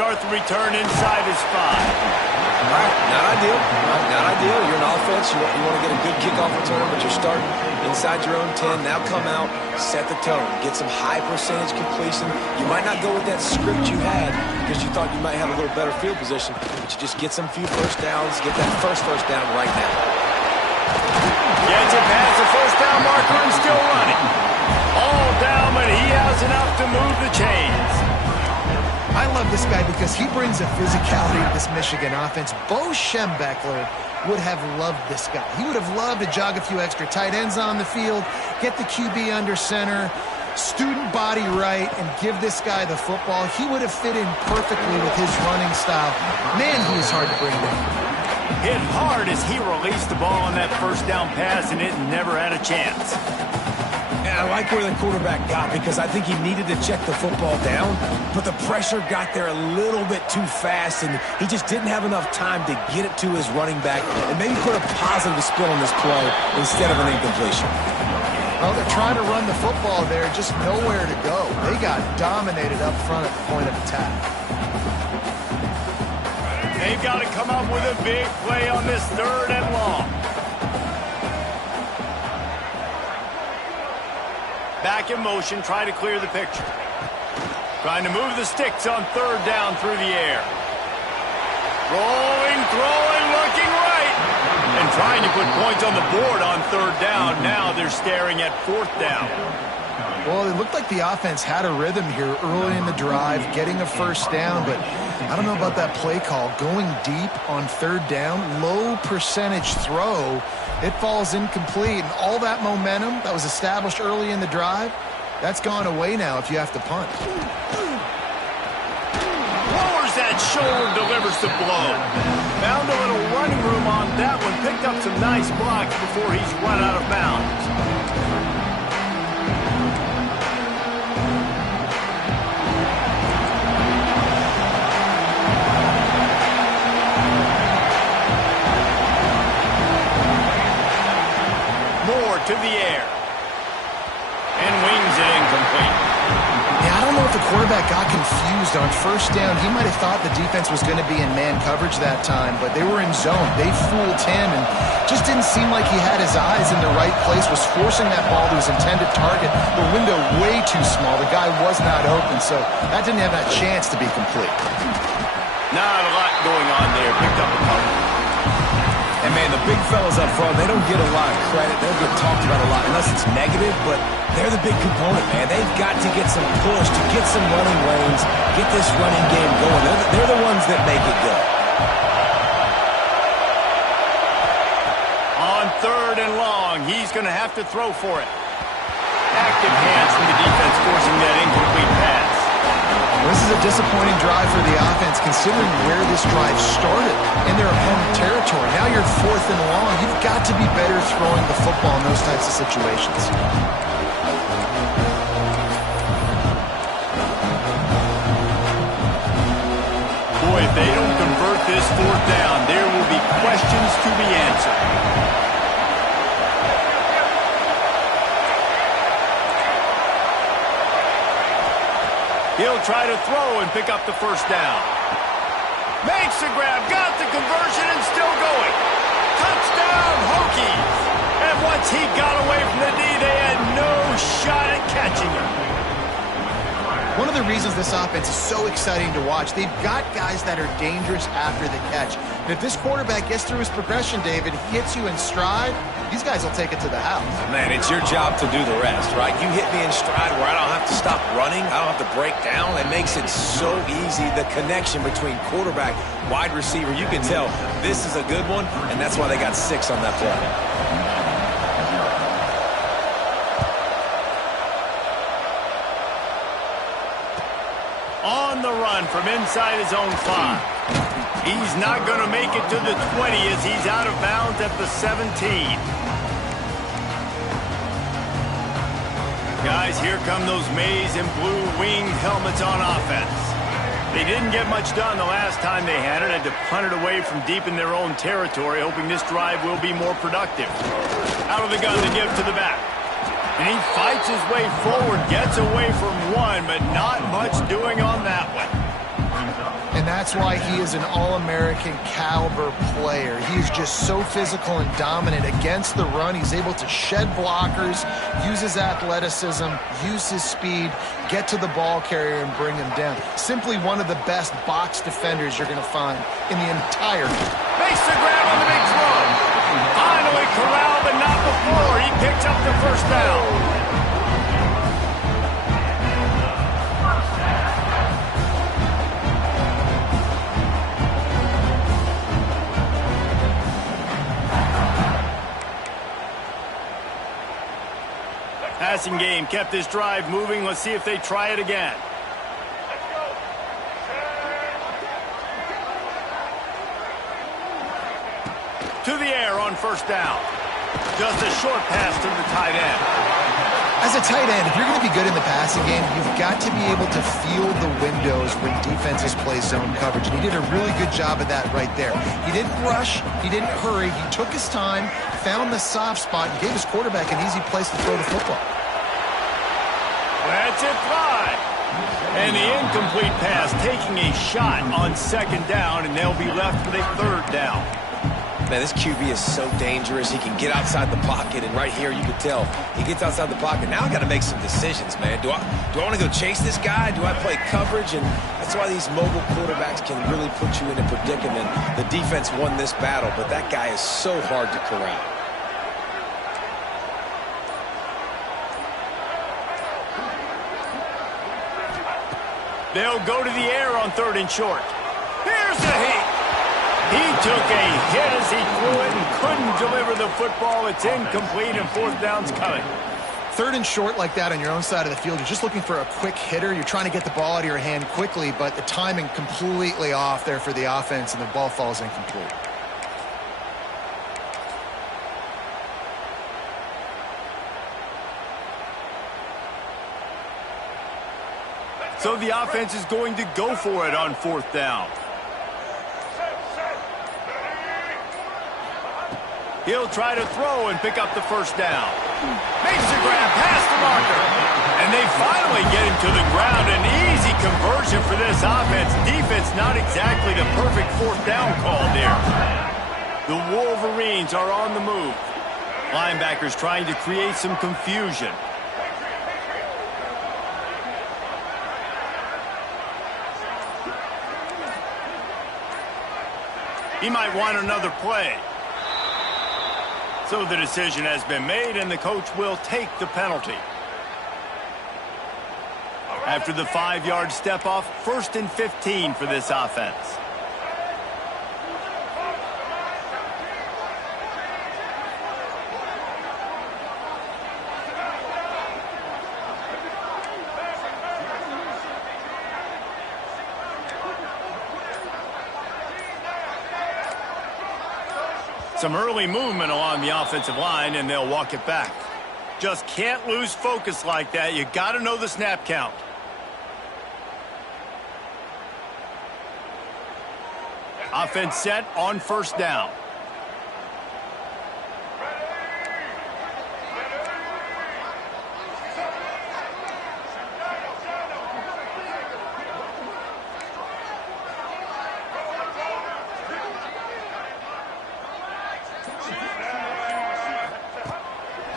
start the return inside his 5. All right, not ideal. Not ideal. You're an offense. You want to get a good kickoff return, but you're starting inside your own 10. Now come out, set the tone, get some high percentage completion. You might not go with that script you had because you thought you might have a little better field position, but you just get some few first downs, get that first down right now. Gets it past the first down marker and still running. All down, but he has enough to move the chains. I love this guy because he brings a physicality to this Michigan offense. Bo Schembechler would have loved this guy. He would have loved to jog a few extra tight ends on the field, get the QB under center, student body right, and give this guy the football. He would have fit in perfectly with his running style. Man, he is hard to bring down. Hit hard as he released the ball on that first down pass, and it never had a chance. I like where the quarterback got because I think he needed to check the football down, but the pressure got there a little bit too fast, and he just didn't have enough time to get it to his running back and maybe put a positive spin on this play instead of an incompletion. Well, they're trying to run the football there, just nowhere to go. They got dominated up front at the point of attack. They've got to come up with a big play on this 3rd and long. Back in motion, try to clear the picture. Trying to move the sticks on 3rd down through the air. Rolling, throwing, looking right. And trying to put points on the board on 3rd down. Now they're staring at 4th down. Well, it looked like the offense had a rhythm here early in the drive, getting a first down, but I don't know about that play call. Going deep on 3rd down, low percentage throw, it falls incomplete, and all that momentum that was established early in the drive, that's gone away now if you have to punt. Lowers that shoulder, delivers the blow. Found a little running room on that one, picked up some nice blocks before he's run out of bounds. To the air. And wings it incomplete. Yeah, I don't know if the quarterback got confused on first down. He might have thought the defense was going to be in man coverage that time, but they were in zone. They fooled him and just didn't seem like he had his eyes in the right place, was forcing that ball to his intended target. The window way too small. The guy was not open, so that didn't have that chance to be complete. Not a lot going on there. Picked up a couple. And, man, the big fellas up front, they don't get a lot of credit. They don't get talked about a lot unless it's negative, but they're the big component, man. They've got to get some push, to get some running lanes, get this running game going. They're the ones that make it go. On 3rd and long, he's going to have to throw for it. Active hands from the defense forcing that incomplete pass. This is a disappointing drive for the offense considering where this drive started in their opponent territory. Now you're 4th and long. You've got to be better throwing the football in those types of situations. Boy, if they don't convert this 4th down, there will be questions to be answered. He'll try to throw and pick up the first down. Makes the grab, got the conversion, and still going. Touchdown, Hokies! And once he got away from the D, they had no shot at catching him. One of the reasons this offense is so exciting to watch, they've got guys that are dangerous after the catch. And if this quarterback gets through his progression, David, hits you in stride, these guys will take it to the house. Man, it's your job to do the rest, right? You hit me in stride where I don't have to stop running. I don't have to break down. It makes it so easy, the connection between quarterback, wide receiver. You can tell this is a good one, and that's why they got 6 on that play. On the run from inside his own 5. He's not going to make it to the 20 as he's out of bounds at the 17. Guys, here come those maize and blue winged helmets on offense. They didn't get much done the last time they had it. Had to punt it away from deep in their own territory, hoping this drive will be more productive. Out of the gun to give to the back. And he fights his way forward, gets away from one, but not much doing on that one. And that's why he is an All-American caliber player. He is just so physical and dominant against the run. He's able to shed blockers, use his athleticism, use his speed, get to the ball carrier and bring him down. Simply one of the best box defenders you're going to find in the entire game. Makes the grab on the big throw. Finally corralled, but not before. He picked up the first down. Passing game kept this drive moving. Let's see if they try it again. To the air on first down. Just a short pass to the tight end. As a tight end, if you're going to be good in the passing game, you've got to be able to feel the windows when defenses play zone coverage. And he did a really good job of that right there. He didn't rush. He didn't hurry. He took his time, found the soft spot, and gave his quarterback an easy place to throw the football. That's it fly. And the incomplete pass taking a shot on second down, and they'll be left with a third down. Man, this QB is so dangerous. He can get outside the pocket, and right here you can tell he gets outside the pocket. Now I got to make some decisions, man. Do I want to go chase this guy? Do I play coverage? And that's why these mobile quarterbacks can really put you in a predicament. The defense won this battle, but that guy is so hard to corral. They'll go to the air on third and short. Here's the heat. He took a hit as he threw it and couldn't deliver the football. It's incomplete and fourth down's coming. Third and short like that on your own side of the field, you're just looking for a quick hitter. You're trying to get the ball out of your hand quickly, but the timing completely off there for the offense, and the ball falls incomplete. So the offense is going to go for it on fourth down. He'll try to throw and pick up the first down. Makes the grab past the marker. And they finally get him to the ground. An easy conversion for this offense. Defense not exactly the perfect fourth down call there. The Wolverines are on the move. Linebackers trying to create some confusion. He might want another play. So the decision has been made, and the coach will take the penalty. After the 5-yard step off, 1st and 15 for this offense. Some early movement along the offensive line, and they'll walk it back. Just can't lose focus like that. You got to know the snap count. Offense set on first down.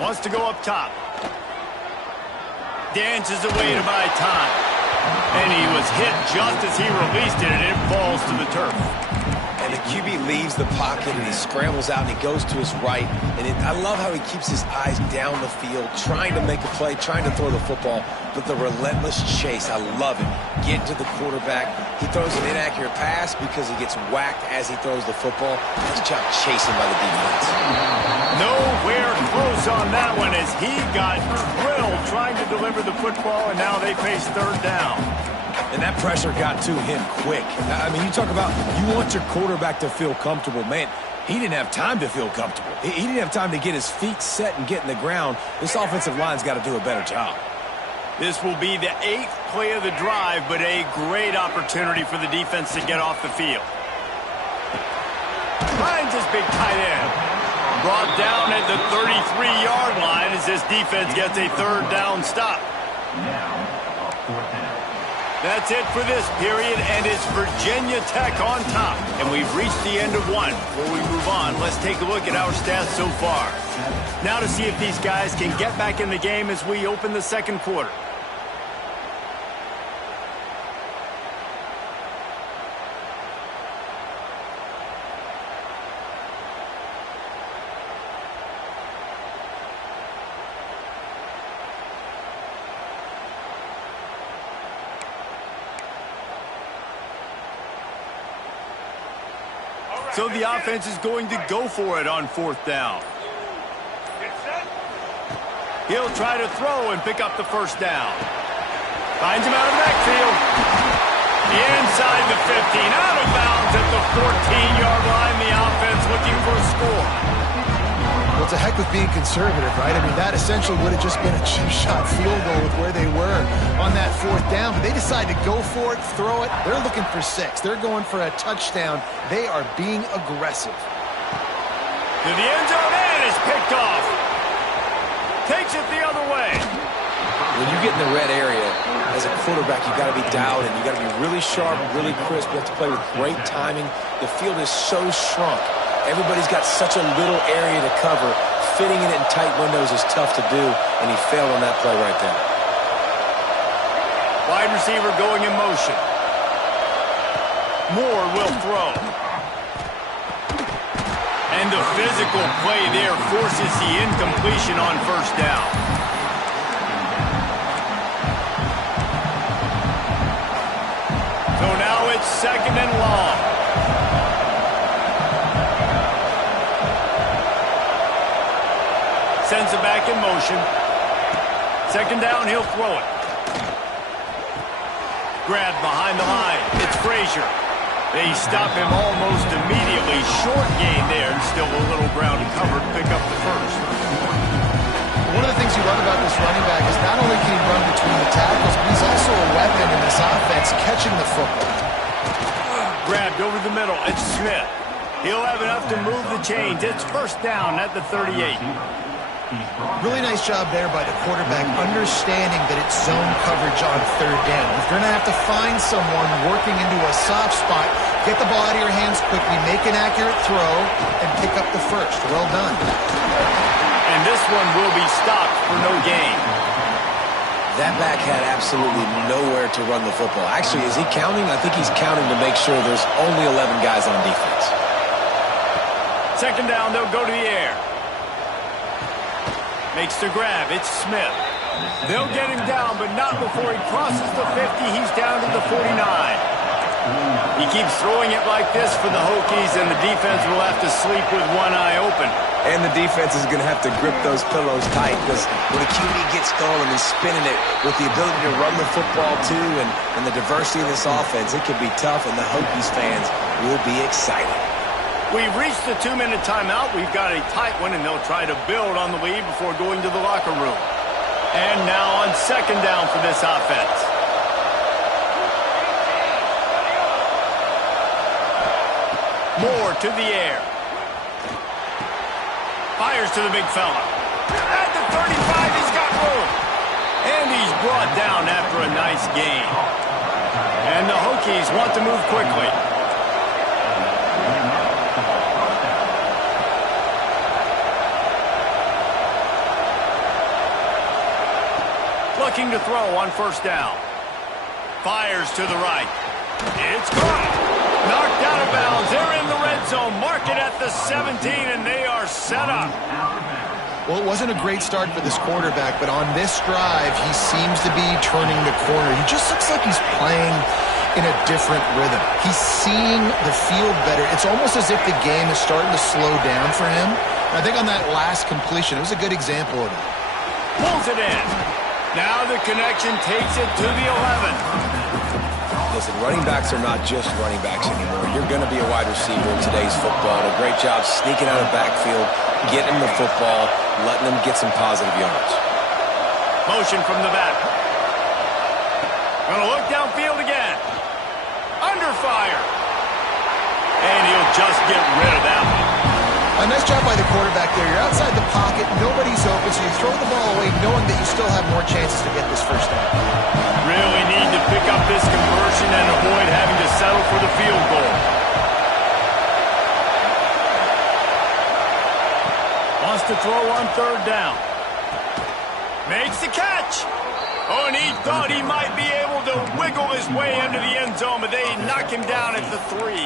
Wants to go up top. Dances away to buy time. And he was hit just as he released it, and it falls to the turf. And the QB leaves the pocket, and he scrambles out, and he goes to his right. And I love how he keeps his eyes down the field, trying to make a play, trying to throw the football. But the relentless chase, I love it. Get to the quarterback. He throws an inaccurate pass because he gets whacked as he throws the football. Nice job chasing by the defense. Nowhere close on that one as he got drilled trying to deliver the football, and now they face third down. And that pressure got to him quick. I mean, you talk about you want your quarterback to feel comfortable. Man, he didn't have time to feel comfortable. He didn't have time to get his feet set and get in the ground. This offensive line's got to do a better job. This will be the 8th play of the drive, but a great opportunity for the defense to get off the field. Finds his big tight end. Brought down at the 33-yard line as this defense gets a third down stop. That's it for this period, and it's Virginia Tech on top. And we've reached the end of one. Before we move on, let's take a look at our stats so far. Now to see if these guys can get back in the game as we open the second quarter. So the offense is going to go for it on fourth down. He'll try to throw and pick up the first down. Finds him out of the backfield. Inside the 15, out of bounds at the 14-yard line. The offense looking for a score. Well, it's a heck of being conservative, right? I mean, that essentially would have just been a chip shot field goal with where they were on that fourth down. But they decided to go for it, throw it. They're looking for 6. They're going for a touchdown. They are being aggressive. To the end zone, and it's picked off. Takes it the other way. When you get in the red area, as a quarterback, you got to be dialed in. You got to be really sharp, really crisp. You have to play with great timing. The field is so shrunk. Everybody's got such a little area to cover. Fitting it in tight windows is tough to do, and he failed on that play right there. Wide receiver going in motion. Moore will throw. And the physical play there forces the incompletion on first down. So now it's second and long. Sends it back in motion. Second down, he'll throw it. Grab behind the line. It's Frazier. They stop him almost immediately. Short gain there, and still a little ground covered. Pick up the first. One of the things you love about this running back is not only can he run between the tackles, but he's also a weapon in this offense, catching the football. Grabbed over the middle. It's Smith. He'll have enough to move the chains. It's first down at the 38. Really nice job there by the quarterback, understanding that it's zone coverage on third down. If you're going to have to find someone working into a soft spot, get the ball out of your hands quickly, make an accurate throw, and pick up the first. Well done. And this one will be stopped for no gain. That back had absolutely nowhere to run the football. Actually, is he counting? I think he's counting to make sure there's only 11 guys on defense. Second down, they'll go to the air. Makes the grab. It's Smith. They'll get him down, but not before he crosses the 50. He's down to the 49. He keeps throwing it like this for the Hokies, and the defense will have to sleep with one eye open. And the defense is going to have to grip those pillows tight, because when a QB gets going and spinning it with the ability to run the football too and the diversity of this offense, it can be tough, and the Hokies fans will be excited. We've reached the 2-minute timeout. We've got a tight one, and they'll try to build on the lead before going to the locker room. And now on second down for this offense. Moore to the air. Fires to the big fella. At the 35, he's got room. And he's brought down after a nice gain. And the Hokies want to move quickly. Looking to throw on first down. Fires to the right. It's caught. Knocked out of bounds. They're in the red zone. Mark it at the 17, and they are set up. Well, it wasn't a great start for this quarterback, but on this drive, he seems to be turning the corner. He just looks like he's playing in a different rhythm. He's seeing the field better. It's almost as if the game is starting to slow down for him. And I think on that last completion, it was a good example of it. Pulls it in. Now the connection takes it to the 11. Listen, running backs are not just running backs anymore. You're going to be a wide receiver in today's football. A great job sneaking out of the backfield, getting the football, letting them get some positive yards. Motion from the back. Gonna look downfield again. Under fire. And he'll just get rid of that one. A nice job by the quarterback there. You're outside the pocket, nobody's open, so you throw the ball away knowing that you still have more chances to get this first down. Really need to pick up this conversion and avoid having to settle for the field goal. Wants to throw on third down. Makes the catch. Oh, and he thought he might be able to wiggle his way into the end zone, but they knock him down at the 3.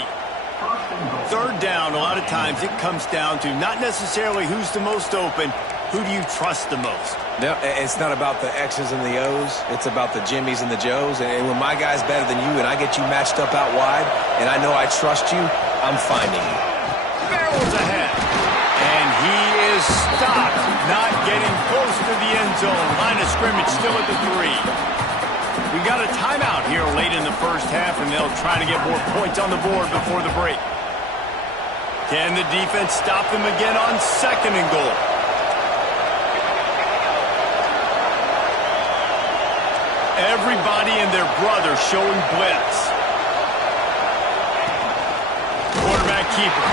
Third down, a lot of times it comes down to not necessarily who's the most open, who do you trust the most? No, it's not about the X's and the O's. It's about the Jimmys and the Joes. And when my guy's better than you and I get you matched up out wide and I know I trust you, I'm finding you. Barrels ahead. And he is stopped, not getting close to the end zone. Line of scrimmage still at the 3. We got a timeout here late in the first half, and they'll try to get more points on the board before the break. Can the defense stop them again on second and goal? Everybody and their brother showing blitz. Quarterback keeper.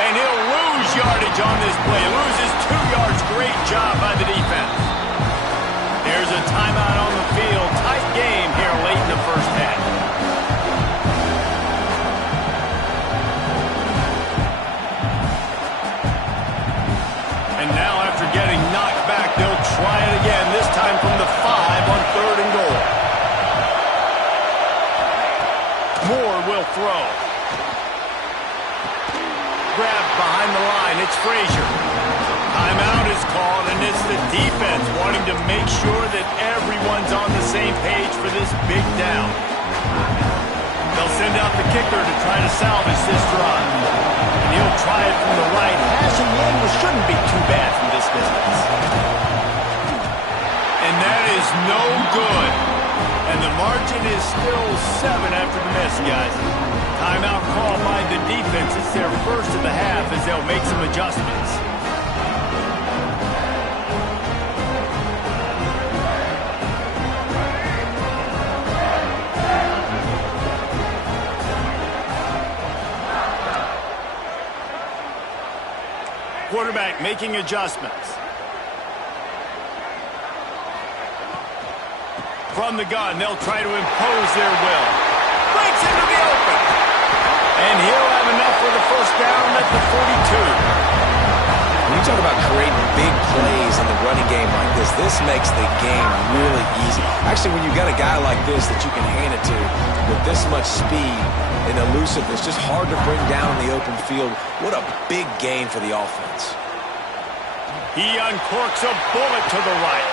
And he'll lose yardage on this play. Loses 2 yards. Great job by the defense. There's a timeout on the field. Tight game here late in the first half. And now after getting knocked back, they'll try it again, this time from the 5 on third and goal. Moore will throw. Grabbed behind the line. It's Frazier. Timeout is called, and it's the defense wanting to make sure that everyone's on the same page for this big down. They'll send out the kicker to try to salvage this drive. And he'll try it from the right hash, and the angle shouldn't be too bad from this distance. And that is no good. And the margin is still 7 after the miss, guys. Timeout called by the defense. It's their first of the half as they'll make some adjustments. Quarterback making adjustments. From the gun, they'll try to impose their will. Breaks into the open. And he'll have enough for the first down at the 42. When you talk about creating big plays in the running game like this makes the game really easy. Actually, when you got a guy like this that you can hand it to with this much speed and elusiveness, just hard to bring down in the open field. What a big gain for the offense. He uncorks a bullet to the right.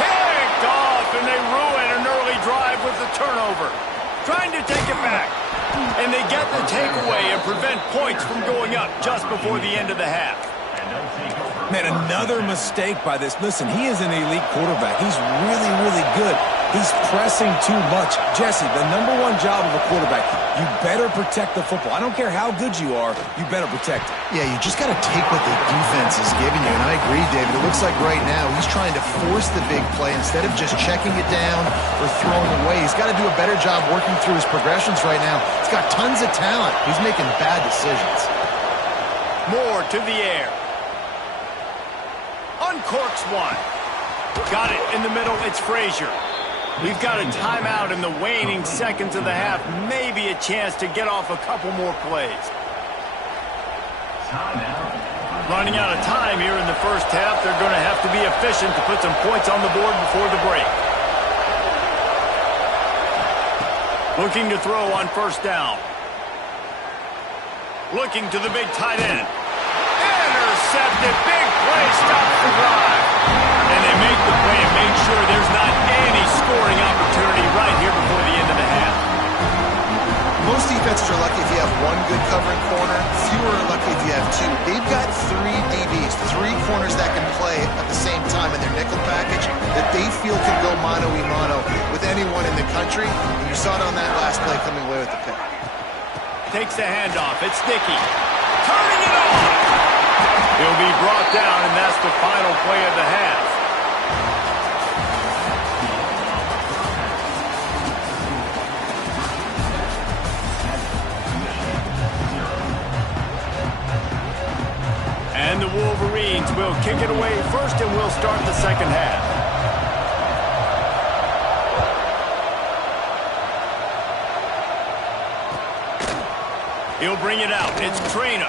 Picked off, and they ruin an early drive with the turnover. Trying to take it back. And they get the takeaway and prevent points from going up just before the end of the half. Man, another mistake by this. Listen, he is an elite quarterback. He's really, really good. He's pressing too much. Jesse, the #1 job of a quarterback, you better protect the football. I don't care how good you are, you better protect it. Yeah, you just got to take what the defense is giving you, and I agree, David. It looks like right now he's trying to force the big play instead of just checking it down or throwing away. He's got to do a better job working through his progressions right now. He's got tons of talent. He's making bad decisions. Moore to the air. Uncorks one. Got it in the middle. It's Frazier. We've got a timeout in the waning seconds of the half. Maybe a chance to get off a couple more plays. Running out of time here in the first half. They're going to have to be efficient to put some points on the board before the break. Looking to throw on first down. Looking to the big tight end. Intercepted. Big play. Stops the drive. And they make the play and make sure there's not any scoring opportunity right here before the end of the half. Most defenses are lucky if you have one good covering corner. Fewer are lucky if you have two. They've got 3 DBs, 3 corners that can play at the same time in their nickel package that they feel can go mano-a-mano with anyone in the country. And you saw it on that last play coming away with the pick. Takes the handoff. It's Dickey. Turning it on. He'll be brought down, and that's the final play of the half. And the Wolverines will kick it away first, and we'll start the second half. He'll bring it out. It's Trainer.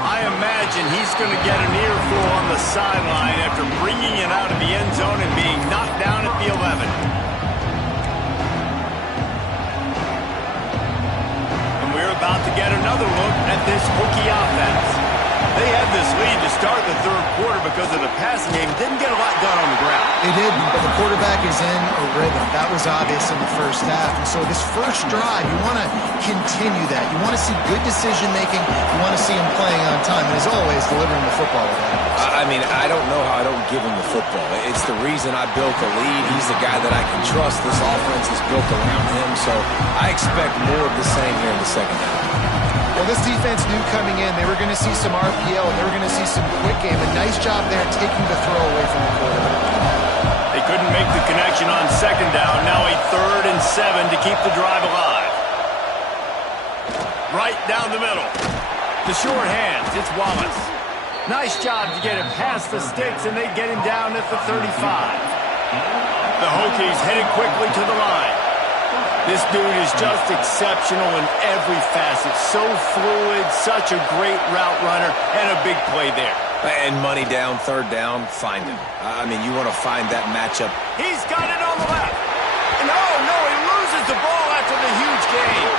I imagine he's going to get an earful on the sideline after bringing it out of the end zone and being knocked down at the 11. And we're about to get another look at this Hokie offense. They had this lead to start the third quarter because of the passing game. Didn't get a lot done on the ground. They didn't, but the quarterback is in a rhythm. That was obvious in the first half. And so this first drive, you want to continue that. You want to see good decision-making. You want to see him playing on time. And as always, delivering the football with that. I mean, I don't know how I don't give him the football. It's the reason I built the lead. He's the guy that I can trust. This offense is built around him. So I expect more of the same here in the second half. Well, this defense knew coming in they were going to see some RPO and they were going to see some quick game. A nice job there taking the throw away from the quarterback. They couldn't make the connection on second down. Now a 3rd and 7 to keep the drive alive. Right down the middle. The short hands. It's Wallace. Nice job to get him past the sticks, and they get him down at the 35. The Hokies headed quickly to the line. This dude is just exceptional in every facet. So fluid, such a great route runner, and a big play there. And money down, 3rd down, find him. I mean, you want to find that matchup. He's got it on the left. And oh, no, he loses the ball after the huge gain.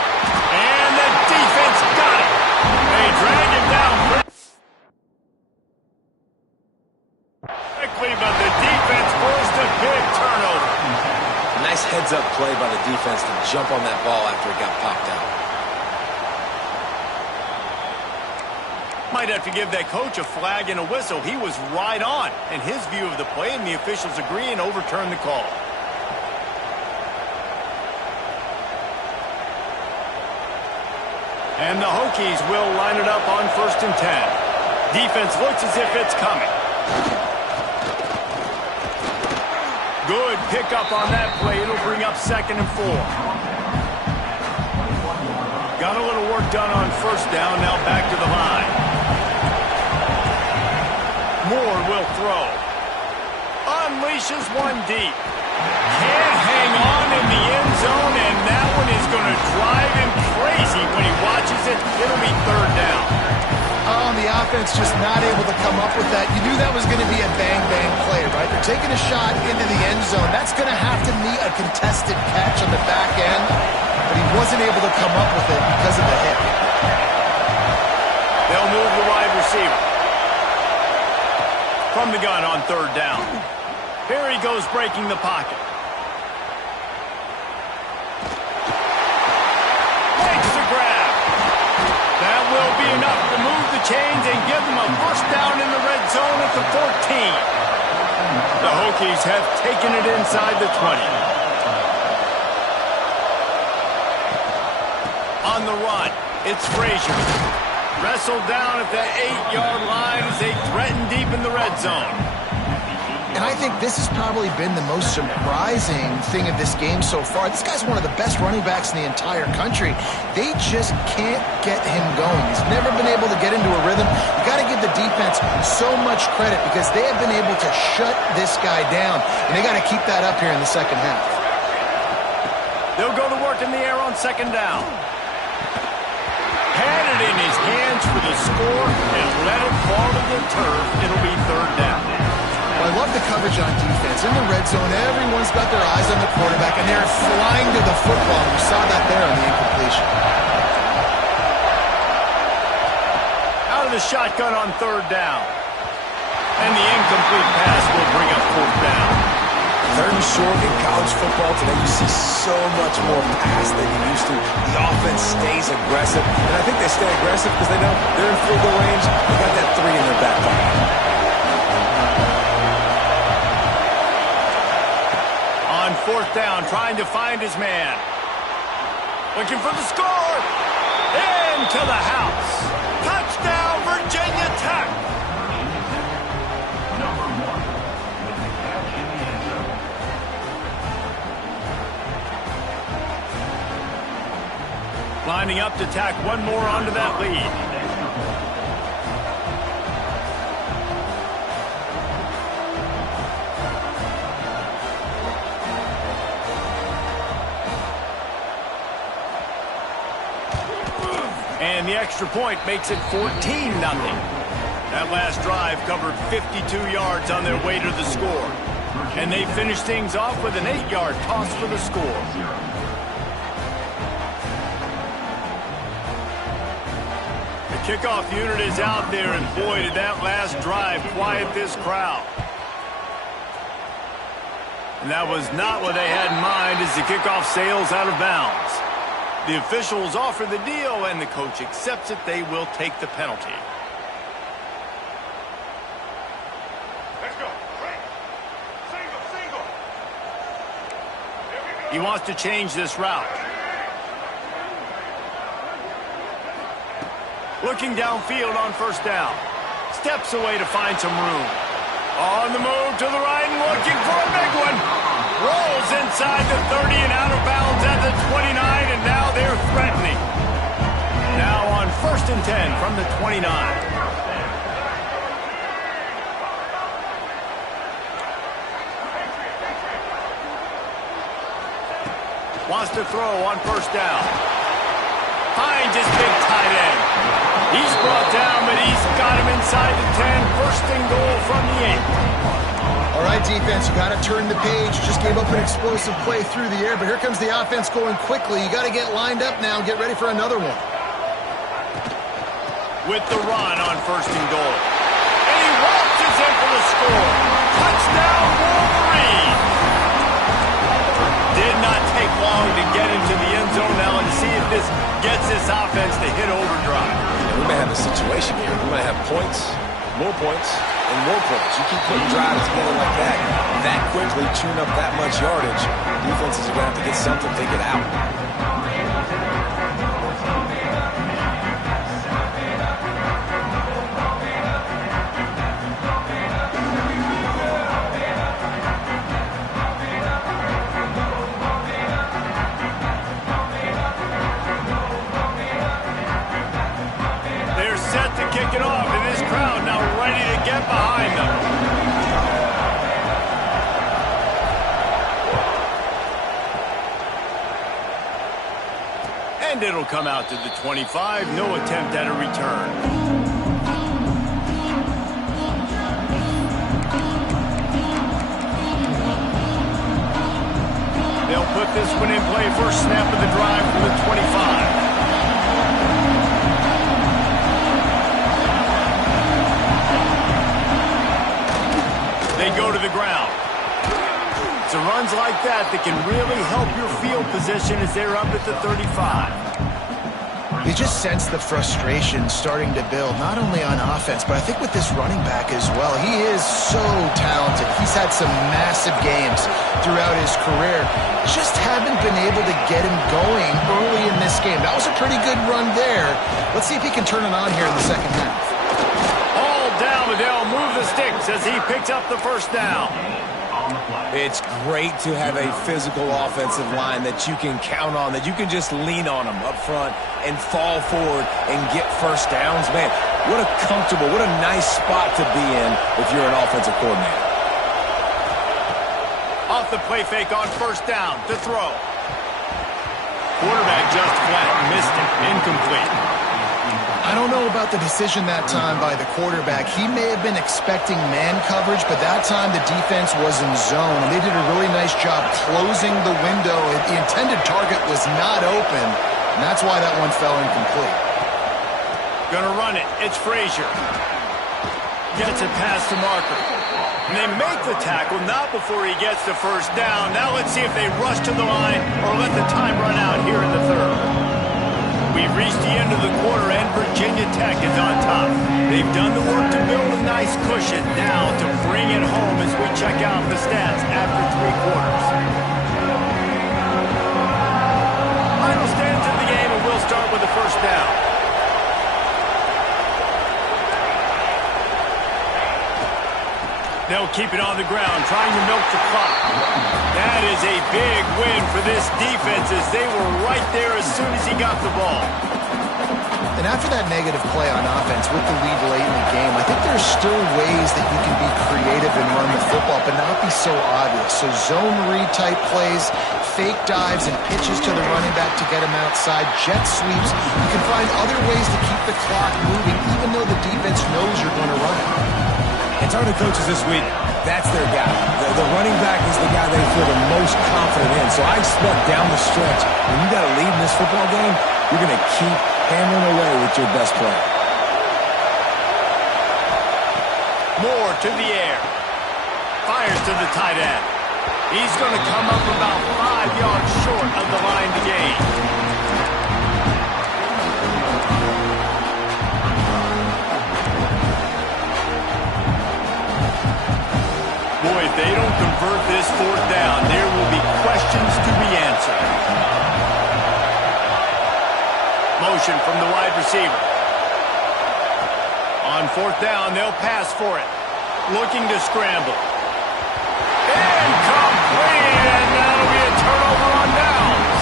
And the defense got it. They dragged him down quickly, but the defense forced a big turnover. Nice heads-up play by the defense to jump on that ball after it got popped out. Might have to give that coach a flag and a whistle. He was right on in his view of the play, and the officials agree and overturn the call. And the Hokies will line it up on 1st and 10. Defense looks as if it's coming. Good pickup on that play. It'll bring up 2nd and 4. Got a little work done on 1st down. Now back to the line. Moore will throw. Unleashes one deep. Can't hang on in the end zone, and that one is going to drive him crazy when he watches it. It'll be 3rd down. Oh, the offense just not able to come up with that. You knew that was going to be a bang-bang play, right? They're taking a shot into the end zone. That's going to have to meet a contested catch on the back end, but he wasn't able to come up with it because of the hit. They'll move the wide receiver. From the gun on 3rd down. Here he goes breaking the pocket. Makes the grab. That will be enough to move the chains and give them a 1st down in the red zone at the 14. The Hokies have taken it inside the 20. On the run, it's Frazier. Wrestled down at the 8-yard line as they threaten deep in the red zone. And I think this has probably been the most surprising thing of this game so far. This guy's one of the best running backs in the entire country. They just can't get him going. He's never been able to get into a rhythm. You got to give the defense so much credit because they have been able to shut this guy down. And they got to keep that up here in the second half. They'll go to work in the air on 2nd down. Had it in his hands for the score and let it fall to the turf. It'll be 3rd down. Well, I love the coverage on defense. In the red zone, everyone's got their eyes on the quarterback, and they're flying to the football. We saw that there on the incompletion. Out of the shotgun on 3rd down. And the incomplete pass will bring up 4th down. 3rd and short in college football today, you see so much more pass than you used to. The offense stays aggressive, and I think they stay aggressive because they know they're in field goal range. They got that 3 in their back pocket. On 4th down, trying to find his man. Looking for the score. Into the house. Touchdown, Virginia Tech. Lining up to tack one more onto that lead. And the extra point makes it 14-0. That last drive covered 52 yards on their way to the score. And they finished things off with an 8-yard toss for the score. The kickoff unit is out there, and boy, did that last drive quiet this crowd. And that was not what they had in mind as the kickoff sails out of bounds. The officials offer the deal, and the coach accepts it. They will take the penalty. Let's go. Single. He wants to change this route. Looking downfield on first down. Steps away to find some room. On the move to the right and looking for a big one. Rolls inside the 30 and out of bounds at the 29, and now they're threatening. Now on 1st and 10 from the 29. Wants to throw on first down. Finds his big tight end. He's brought down, but he's got him inside the 10. 1st and goal from the 8. All right, defense, you got to turn the page. Just gave up an explosive play through the air, but here comes the offense going quickly. You got to get lined up now and get ready for another one. With the run on 1st and goal. And he waltzes in for the score. Touchdown, Wolverine! Did not take long to get into the end zone now, and see if this gets this offense to hit overdrive. We may have a situation here. We might have points, more points, and more points. You keep putting drives together like that quickly, tune up that much yardage, defenses are going to have to get something figured out. Kick it off, and this crowd now ready to get behind them. And it'll come out to the 25. No attempt at a return. They'll put this one in play. First snap of the drive from the 25. They go to the ground. It's runs like that can really help your field position as they're up at the 35. You just sense the frustration starting to build, not only on offense, but I think with this running back as well. He is so talented. He's had some massive games throughout his career. Just haven't been able to get him going early in this game. That was a pretty good run there. Let's see if he can turn it on here in the second half. Down, but they'll move the sticks as he picks up the first down. It's great to have a physical offensive line that you can count on, that you can just lean on them up front and fall forward and get first downs. Man, what a comfortable, what a nice spot to be in if you're an offensive coordinator. Off the play fake on first down to throw. Quarterback just flat, missed it, incomplete. I don't know about the decision that time by the quarterback. He may have been expecting man coverage, but that time the defense was in zone, and they did a really nice job closing the window. The intended target was not open, and that's why that one fell incomplete. Gonna run it. It's Frazier. Gets it past the marker. And they make the tackle, not before he gets the first down. Now let's see if they rush to the line or let the time run out here in the third. We've reached the end of the quarter, and Virginia Tech is on top. They've done the work to build a nice cushion now to bring it home as we check out the stats after 3 quarters. Final stands of the game, and we'll start with the first down. They'll keep it on the ground, trying to milk the clock. That is a big win for this defense as they were right there as soon as he got the ball. And after that negative play on offense with the lead late in the game, I think there's still ways that you can be creative and run the football, but not be so obvious. So zone read type plays, fake dives and pitches to the running back to get him outside, jet sweeps. You can find other ways to keep the clock moving, even though the defense knows you're going to run it. And talking to coaches this week, that's their guy. The running back is the guy they feel the most confident in. So I expect down the stretch, when you got to lead in this football game, you're going to keep hammering away with your best player. Moore to the air. Fires to the tight end. He's going to come up about 5 yards short of the line to gain. Boy, if they don't convert this 4th down, there will be questions to be answered. Motion from the wide receiver. On 4th down, they'll pass for it. Looking to scramble. Incomplete, and that'll be a turnover on downs.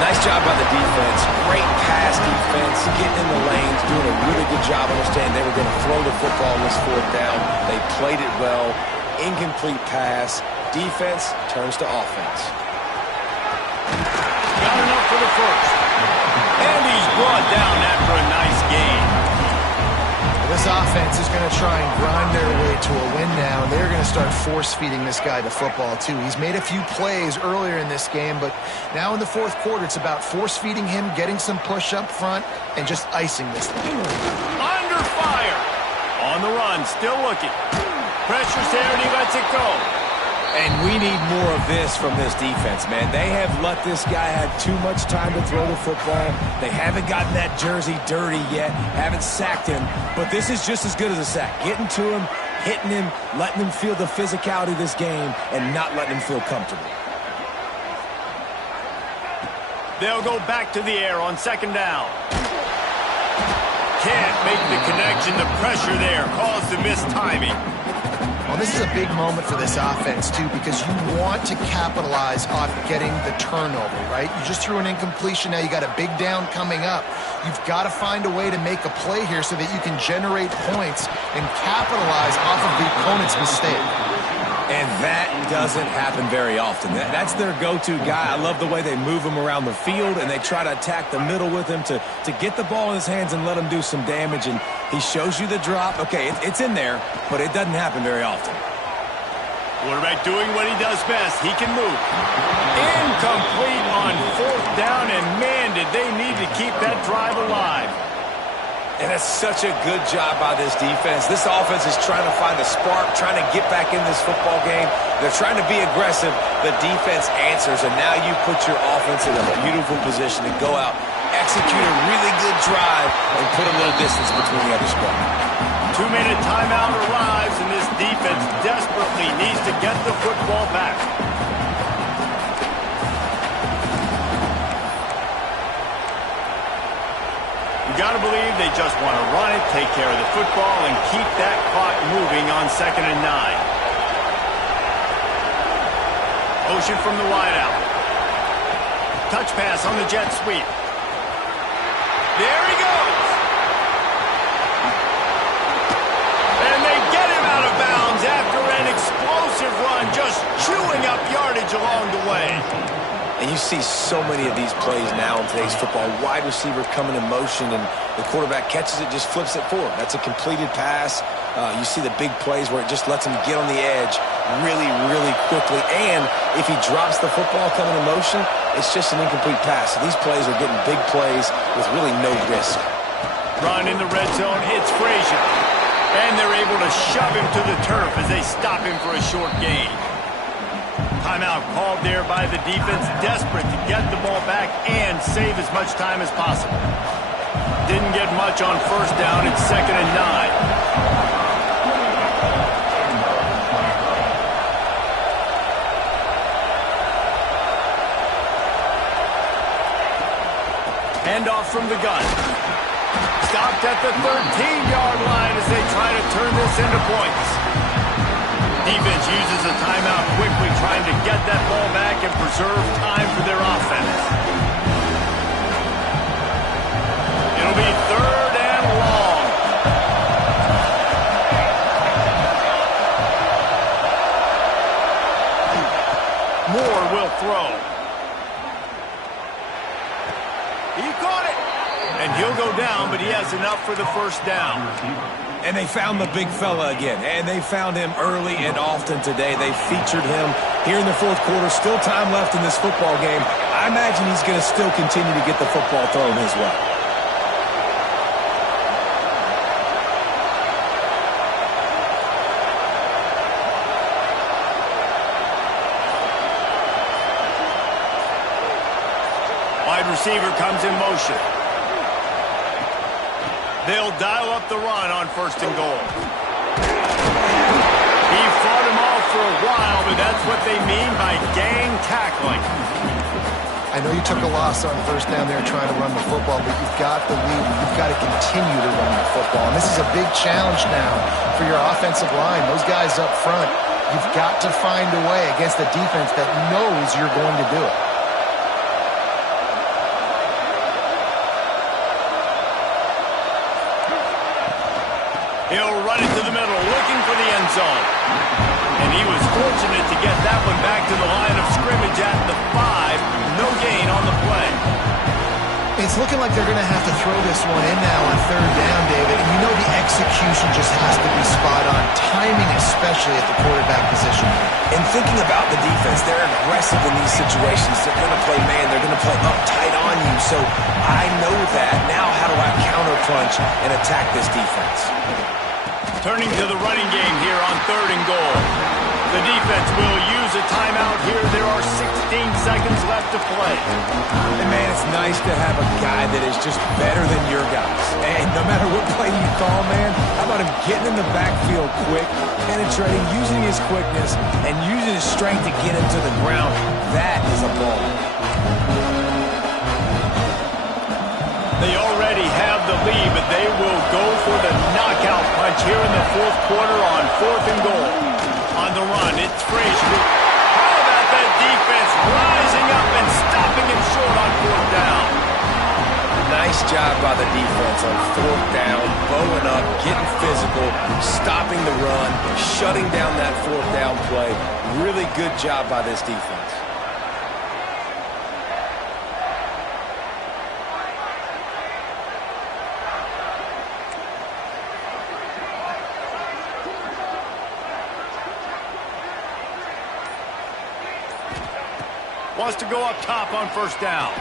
Nice job by the defense. Great pass defense, getting in the lanes, doing a really good job understanding they were going to throw the football on this 4th down. They played it well. Incomplete pass. Defense turns to offense. Got enough for the first. And he's brought down after a nice gain. This offense is going to try and grind their way to a win now, and they're going to start force-feeding this guy the football, too. He's made a few plays earlier in this game, but now in the 4th quarter, it's about force-feeding him, getting some push up front, and just icing this thing. Under fire. On the run, still looking. Pressure's there, and he lets it go. And we need more of this from this defense, man. They have let this guy have too much time to throw the football. They haven't gotten that jersey dirty yet, haven't sacked him. But this is just as good as a sack. Getting to him, hitting him, letting him feel the physicality of this game, and not letting him feel comfortable. They'll go back to the air on 2nd down. Can't make the connection. The pressure there caused the missed timing. Well, this is a big moment for this offense, too, because you want to capitalize off getting the turnover, right? You just threw an incompletion. Now you got a big down coming up. You've got to find a way to make a play here so that you can generate points and capitalize off of the opponent's mistake. And that doesn't happen very often. That's their go-to guy. I love the way they move him around the field, and they try to attack the middle with him to get the ball in his hands and let him do some damage. And he shows you the drop. Okay, it's in there, but it doesn't happen very often. Quarterback doing what he does best. He can move. Incomplete on 4th down, and man, did they need to keep that drive alive. And it's such a good job by this defense. This offense is trying to find a spark, trying to get back in this football game. They're trying to be aggressive. The defense answers, and now you put your offense in a beautiful position to go out, execute a really good drive, and put a little distance between the other squad. 2-minute timeout arrives, and this defense desperately needs to get the football back. You got to believe they just want to run it, take care of the football, and keep that clock moving on 2nd and 9. Motion from the wideout. Touch pass on the jet sweep. There he goes. And they get him out of bounds after an explosive run, just chewing up yardage along the way. And you see so many of these plays now in today's football. Wide receiver coming in motion, and the quarterback catches it, just flips it forward. That's a completed pass. You see the big plays where it just lets him get on the edge really, really quickly. And if he drops the football coming in motion, it's just an incomplete pass. So these plays are getting big plays with really no risk. Run in the red zone, it's Frazier. And they're able to shove him to the turf as they stop him for a short gain. Timeout called there by the defense, desperate to get the ball back and save as much time as possible. Didn't get much on 1st down. It's 2nd and 9. Handoff from the gun. Stopped at the 13-yard line as they try to turn this into points. Defense uses a timeout quickly, trying to get that ball back and preserve time for their offense. It'll be 3rd and long. Moore will throw. He caught it. And he'll go down, but he has enough for the first down. And they found the big fella again, and they found him early and often today. They featured him here in the fourth quarter. Still time left in this football game. I imagine he's going to still continue to get the football thrown his way. Wide receiver comes in motion. They'll dial up the run on 1st and goal. He fought him off for a while, but that's what they mean by gang tackling. I know you took a loss on 1st down there trying to run the football, but you've got the lead. You've got to continue to run the football. And this is a big challenge now for your offensive line. Those guys up front, you've got to find a way against a defense that knows you're going to do it. He'll run it to the middle, looking for the end zone. And he was fortunate to get that one back to the line of scrimmage at the 5. No gain on the play. It's looking like they're going to have to throw this one in now on 3rd down, David. And you know the execution just has to be spot on. Timing especially at the quarterback position. And thinking about the defense, they're aggressive in these situations. They're going to play man. They're going to play up tight on you. So I know that. Now how do I counterpunch and attack this defense? Turning to the running game here on 3rd and goal. The defense will use a timeout here. There are 16 seconds left to play. And man, it's nice to have a guy that is just better than your guys. And no matter what play you call, man, how about him getting in the backfield quick, penetrating, using his quickness, and using his strength to get him to the ground. That is a ball. They already have the lead, but they will go for the knockout punch here in the 4th quarter on 4th and goal. On the run, it's Frazier. How about that defense rising up and stopping him short on 4th down? Nice job by the defense on 4th down, bowing up, getting physical, stopping the run, shutting down that 4th down play. Really good job by this defense. Wants to go up top on 1st down.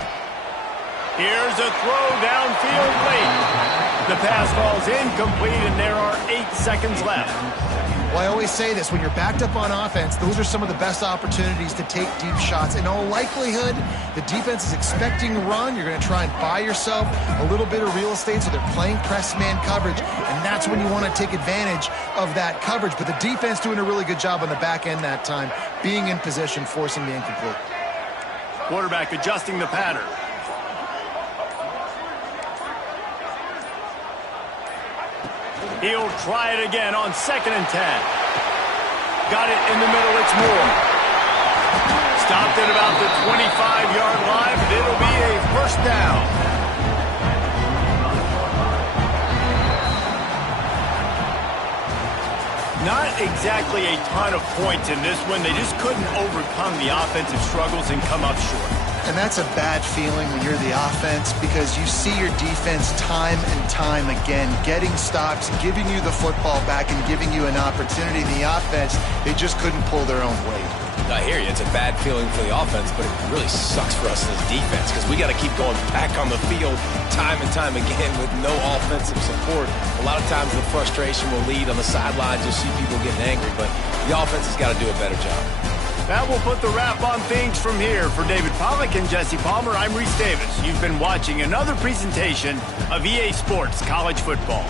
Here's a throw downfield late. The pass falls incomplete, and there are 8 seconds left. Well, I always say this, when you're backed up on offense, those are some of the best opportunities to take deep shots. In all likelihood, the defense is expecting a run. You're going to try and buy yourself a little bit of real estate, so they're playing press man coverage, and that's when you want to take advantage of that coverage. But the defense doing a really good job on the back end that time, being in position, forcing the incomplete. Quarterback adjusting the pattern. He'll try it again on 2nd and 10. Got it in the middle, it's Moore. Stopped at about the 25-yard line, but it'll be a 1st down. Not exactly a ton of points in this one. They just couldn't overcome the offensive struggles and come up short. And that's a bad feeling when you're the offense, because you see your defense time and time again getting stops, giving you the football back, and giving you an opportunity. The offense, they just couldn't pull their own weight. I hear you. It's a bad feeling for the offense, but it really sucks for us as defense because we got to keep going back on the field time and time again with no offensive support. A lot of times the frustration will lead on the sidelines. You'll see people getting angry, but the offense has got to do a better job. That will put the wrap on things from here. For David Pollack and Jesse Palmer, I'm Reese Davis. You've been watching another presentation of EA Sports College Football.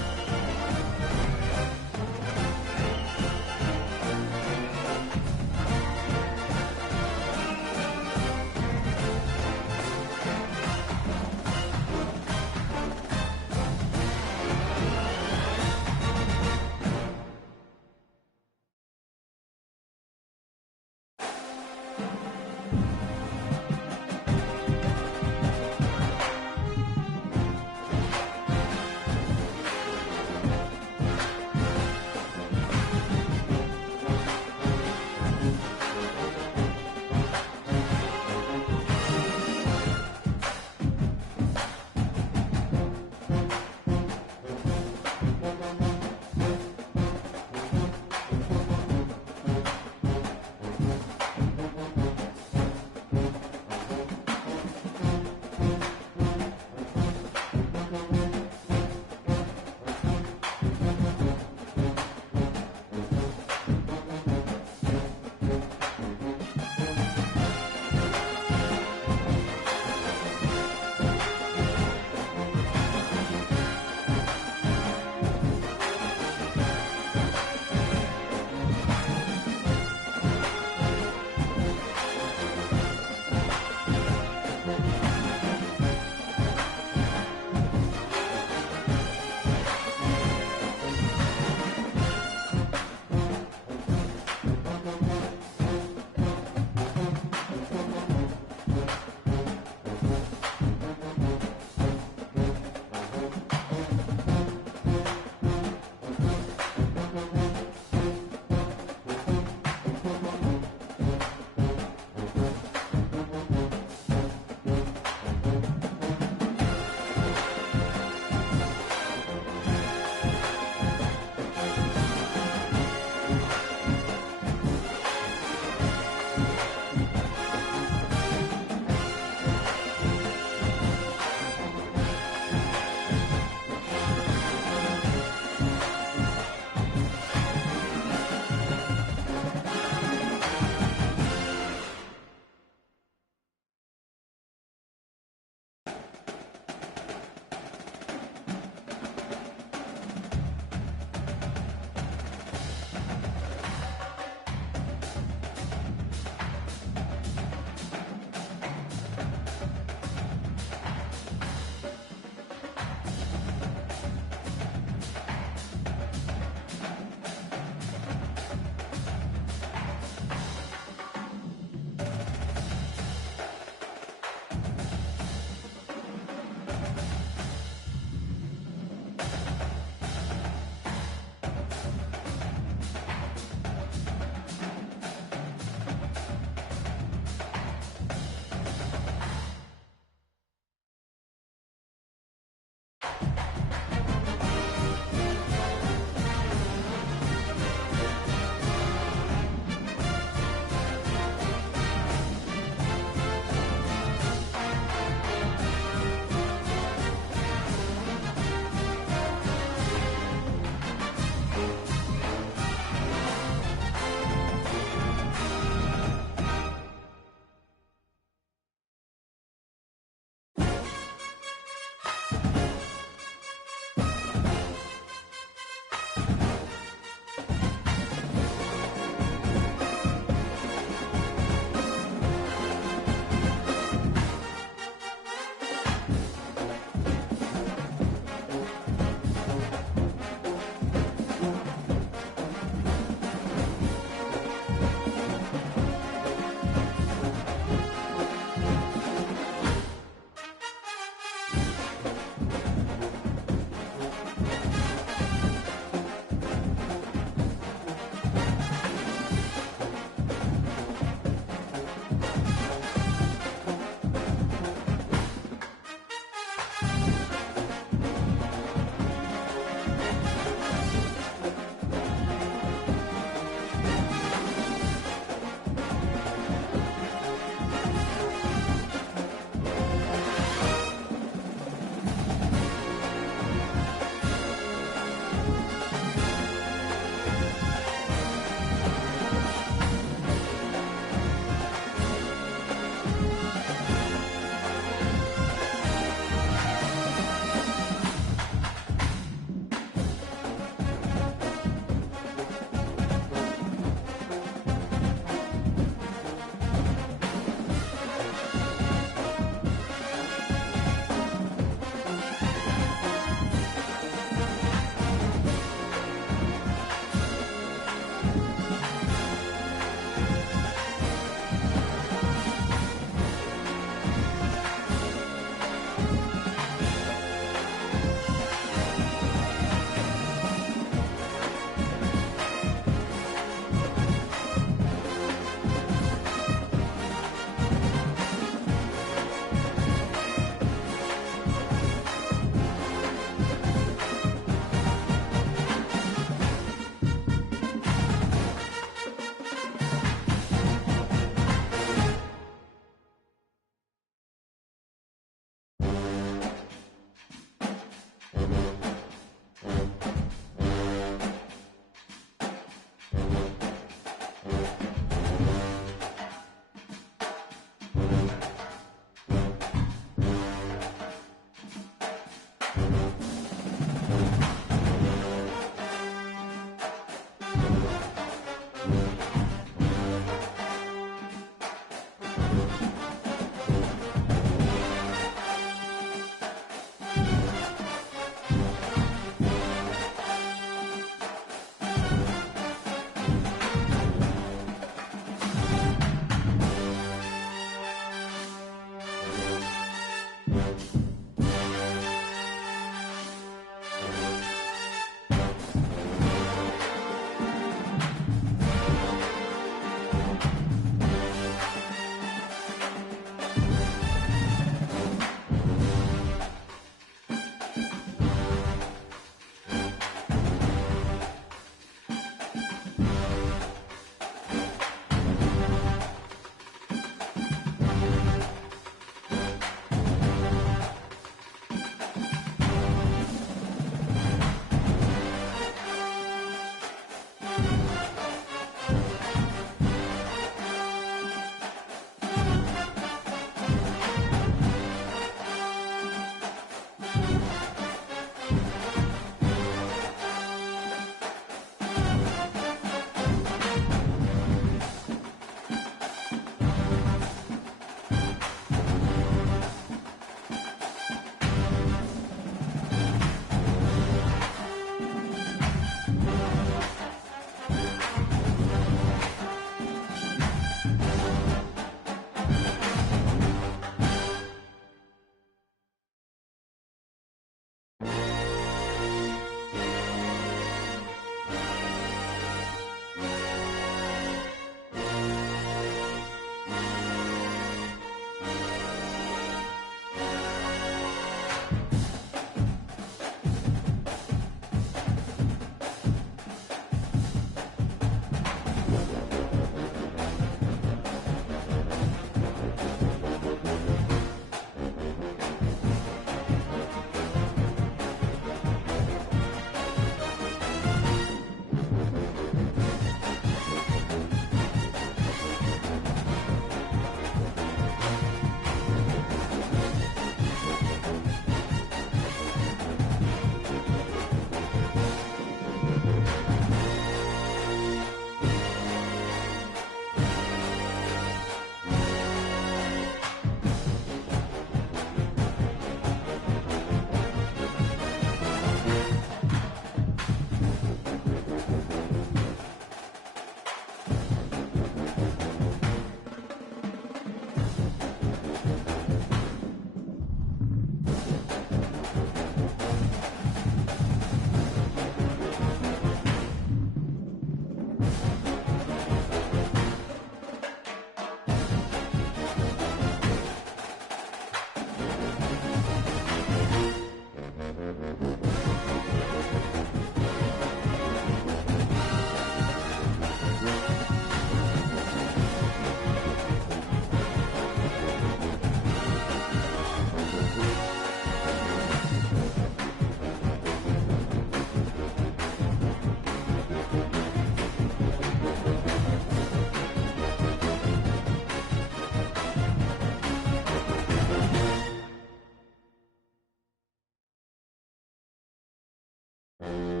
it.